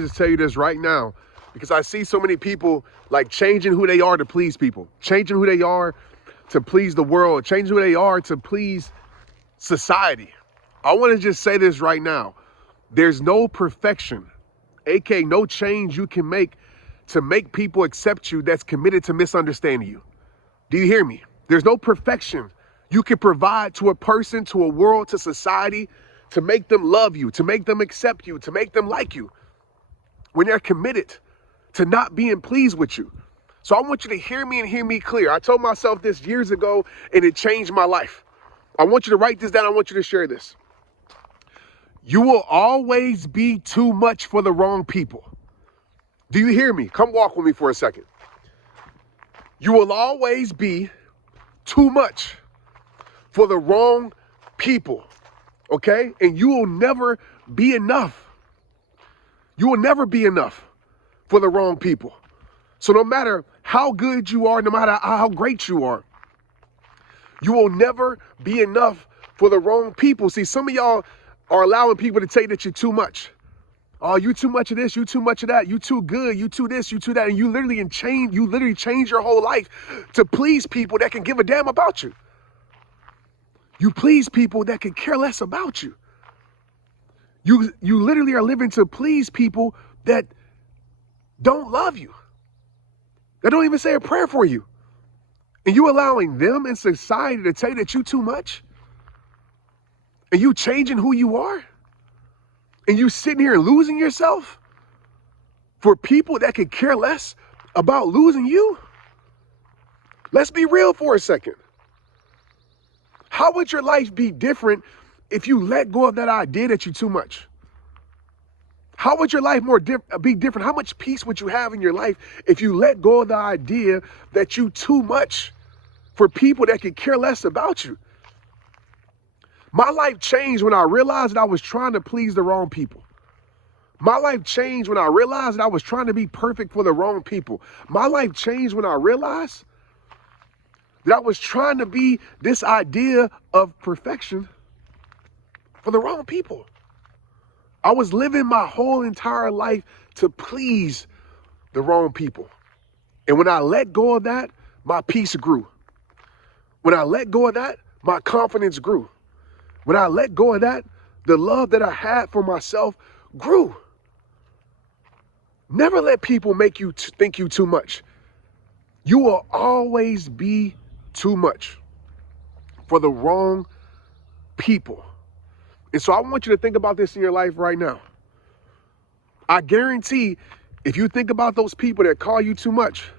Just tell you this right now, because I see so many people like changing who they are to please people, changing who they are to please the world, changing who they are to please society. I want to just say this right now. There's no perfection, aka no change you can make to make people accept you that's committed to misunderstanding you. Do you hear me? There's no perfection you can provide to a person, to a world, to society, to make them love you, to make them accept you, to make them like you, when they're committed to not being pleased with you. So I want you to hear me and hear me clear. I told myself this years ago and it changed my life. I want you to write this down. I want you to share this. You will always be too much for the wrong people. Do you hear me? Come walk with me for a second. You will always be too much for the wrong people, okay? And you will never be enough. You will never be enough for the wrong people. So no matter how good you are, no matter how great you are, you will never be enough for the wrong people. See, some of y'all are allowing people to tell you that you're too much. Oh, you too much of this, you too much of that, you too good, you too this, you too that. And you literally change your whole life to please people that can give a damn about you. You please people that can care less about you. You literally are living to please people that don't love you, that don't even say a prayer for you. And you allowing them in society to tell you that you too much? And you changing who you are? And you sitting here and losing yourself for people that could care less about losing you? Let's be real for a second. How would your life be different if you let go of that idea that you're too much? How would your life be different? How much peace would you have in your life if you let go of the idea that you too much for people that could care less about you? My life changed when I realized that I was trying to please the wrong people. My life changed when I realized that I was trying to be perfect for the wrong people. My life changed when I realized that I was trying to be this idea of perfection for the wrong people. I was living my whole entire life to please the wrong people. And when I let go of that, my peace grew. When I let go of that, my confidence grew. When I let go of that, the love that I had for myself grew. Never let people make you think you too much. You will always be too much for the wrong people. And so I want you to think about this in your life right now. I guarantee if you think about those people that call you too much,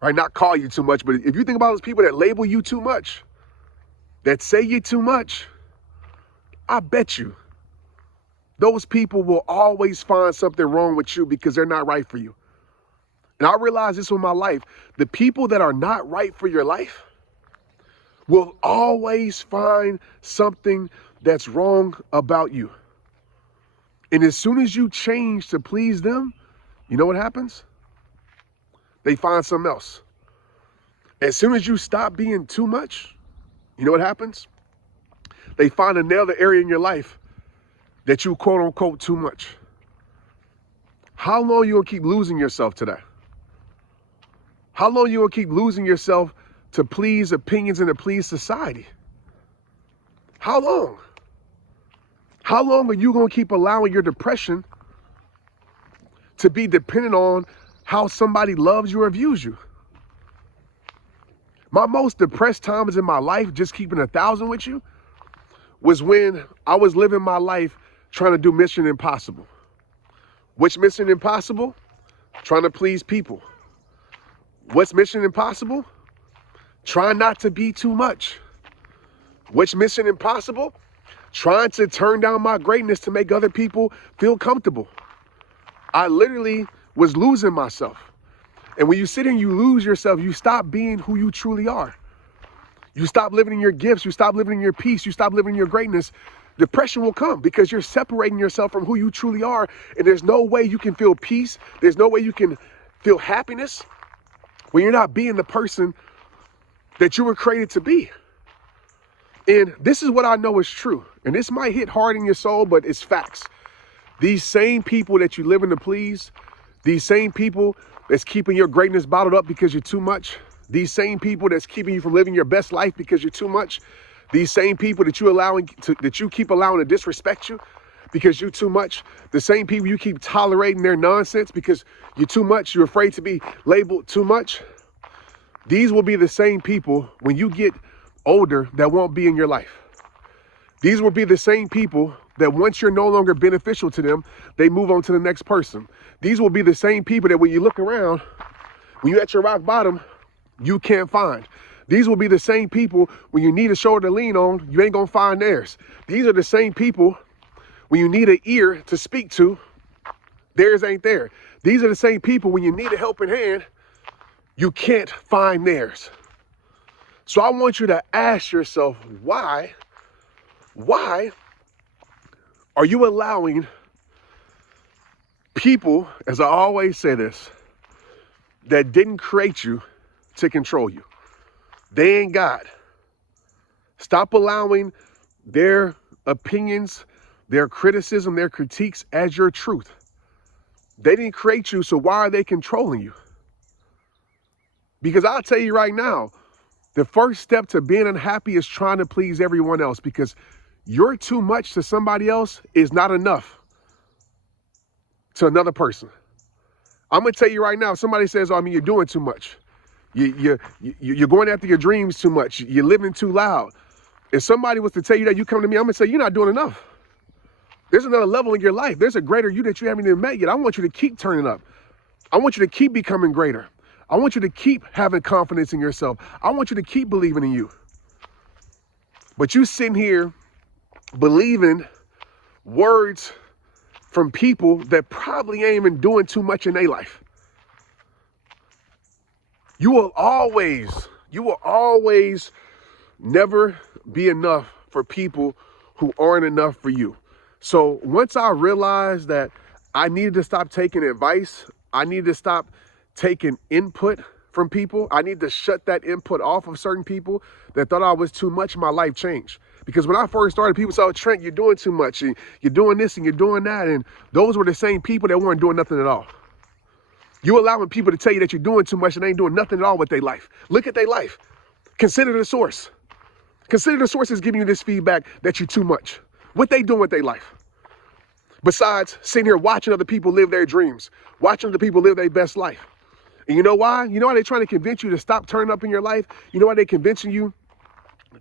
right? Not call you too much, but if you think about those people that label you too much, that say you too much, I bet you those people will always find something wrong with you because they're not right for you. And I realized this with my life. The people that are not right for your life will always find something that's wrong about you. And as soon as you change to please them, you know what happens? They find something else. As soon as you stop being too much, you know what happens? They find another area in your life that you quote unquote too much. How long you gonna keep losing yourself to that? How long you gonna keep losing yourself to please opinions and to please society? How long? How long are you gonna keep allowing your depression to be dependent on how somebody loves you or views you? My most depressed times in my life, just keeping 1,000 with you, was when I was living my life trying to do Mission Impossible. Which Mission Impossible? Trying to please people. What's Mission Impossible? Trying not to be too much. Which Mission Impossible? Trying to turn down my greatness to make other people feel comfortable. I literally was losing myself. And when you sit and you lose yourself, you stop being who you truly are. You stop living in your gifts. You stop living in your peace. You stop living in your greatness. Depression will come because you're separating yourself from who you truly are. And there's no way you can feel peace. There's no way you can feel happiness when you're not being the person that you were created to be. And this is what I know is true. And this might hit hard in your soul, but it's facts. These same people that you living to please, these same people that's keeping your greatness bottled up because you're too much, these same people that's keeping you from living your best life because you're too much, these same people that you keep allowing to disrespect you because you're too much, the same people you keep tolerating their nonsense because you're too much, you're afraid to be labeled too much. These will be the same people when you get older that won't be in your life. These will be the same people that once you're no longer beneficial to them, they move on to the next person. These will be the same people that when you look around, when you're at your rock bottom, you can't find. These will be the same people when you need a shoulder to lean on, you ain't gonna find theirs. These are the same people when you need an ear to speak to, theirs ain't there. These are the same people when you need a helping hand, you can't find theirs. So I want you to ask yourself, why are you allowing people, as I always say this, that didn't create you to control you? They ain't God. Stop allowing their opinions, their criticism, their critiques as your truth. They didn't create you, so why are they controlling you? Because I'll tell you right now, the first step to being unhappy is trying to please everyone else, because you're too much to somebody else is not enough to another person. I'm going to tell you right now, if somebody says, oh, I mean, you're doing too much. You're going after your dreams too much. You're living too loud. If somebody was to tell you that, you come to me, I'm going to say, you're not doing enough. There's another level in your life. There's a greater you that you haven't even met yet. I want you to keep turning up. I want you to keep becoming greater. I want you to keep having confidence in yourself. I want you to keep believing in you. But you sitting here believing words from people that probably ain't even doing too much in their life. You will always never be enough for people who aren't enough for you. So once I realized that I needed to stop taking advice, I needed to stop taking input from people, I need to shut that input off of certain people that thought I was too much, my life changed. Because when I first started, people said, oh, Trent, you're doing too much, and you're doing this and you're doing that. And those were the same people that weren't doing nothing at all. You allowing people to tell you that you're doing too much and they ain't doing nothing at all with their life. Look at their life. Consider the source. Consider the source is giving you this feedback that you're too much. What they doing with their life? Besides sitting here watching other people live their dreams, watching other people live their best life. And you know why? You know why they're trying to convince you to stop turning up in your life? You know why they're convincing you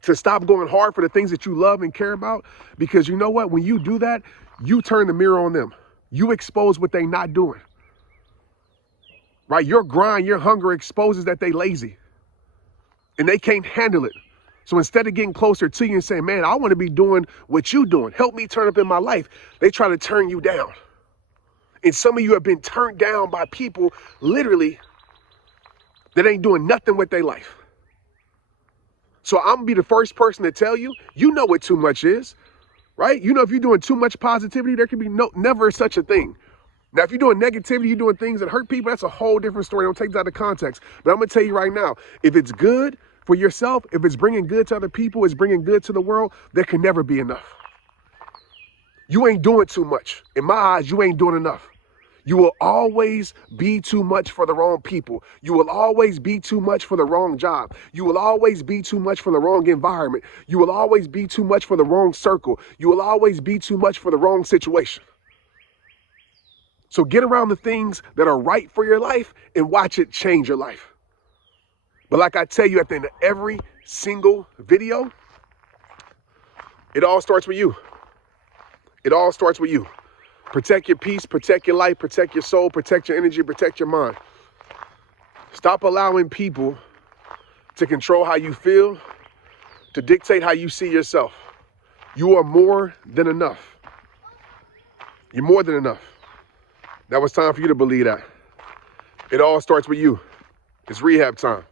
to stop going hard for the things that you love and care about? Because you know what? When you do that, you turn the mirror on them. You expose what they're not doing. Right? Your grind, your hunger exposes that they lazy and they can't handle it. So instead of getting closer to you and saying, man, I want to be doing what you're doing, help me turn up in my life, they try to turn you down. And some of you have been turned down by people literally that ain't doing nothing with their life. So I'm gonna be the first person to tell you, you know what too much is, right? You know, if you're doing too much positivity, there can be never such a thing. Now, if you're doing negativity, you're doing things that hurt people, that's a whole different story. Don't take that out of context. But I'm gonna tell you right now, if it's good for yourself, if it's bringing good to other people, it's bringing good to the world, there can never be enough. You ain't doing too much. In my eyes, you ain't doing enough. You will always be too much for the wrong people. You will always be too much for the wrong job. You will always be too much for the wrong environment. You will always be too much for the wrong circle. You will always be too much for the wrong situation. So get around the things that are right for your life and watch it change your life. But like I tell you at the end of every single video, it all starts with you. It all starts with you. Protect your peace, protect your life, protect your soul, protect your energy, protect your mind. Stop allowing people to control how you feel, to dictate how you see yourself. You are more than enough. You're more than enough. Now it's time for you to believe that. It all starts with you. It's rehab time.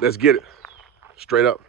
Let's get it. Straight up.